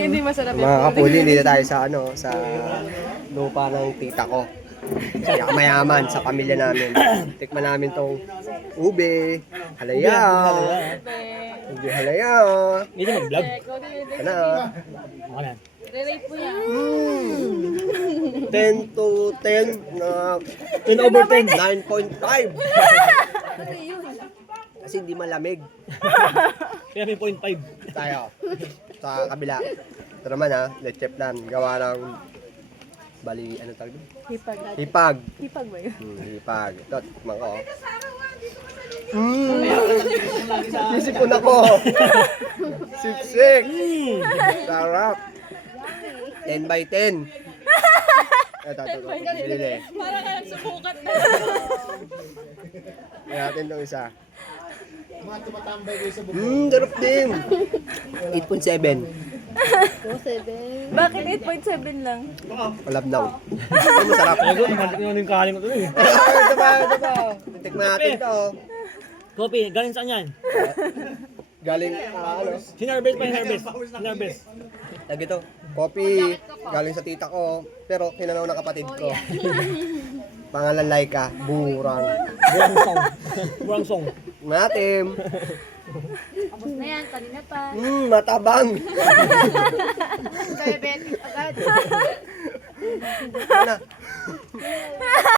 Hindi masarap yung Mga kapuli, hindi na tayo sa sa lupa ng tita ko. Kaya mayaman sa pamilya namin. Tikman namin tong ube, halaya, ube halaya. Hindi mag-vlog. Ano? Ako na. Re-rate mo yan. 10 to 10 na 10 over 10. 9.5. Kasi hindi malamig. Kaya may 0.5. Tayo sa kabila. Ito naman leche plan. Gawa ng bali, ano tawag doon? Hipag. Hipag. Hipag ba yun? Hipag. Ito, tikman ko. Sisipon ako. Siksik. Sarap. 10 by 10. Ito. Bili. Parang ka nagsubukat na. Kaya natin itong isa. Sarap din. 8.7. Bakit 8.7 lang? Malabnaw. Ito masarap. Ayun, ano yung kahaling ko ito eh. Ito ba? Tikman natin ito. Kopi, galing saan yan? Galing, Hinarbest pa, hinarbest. Tag ito. Coffee, galing sa tita ko, pero kinanaw ng kapatid ko. Pangalan Laika, Burang. Burang song. Natim. Tapos na yan, kanina pa. Matabang. Diabetic agad. Na.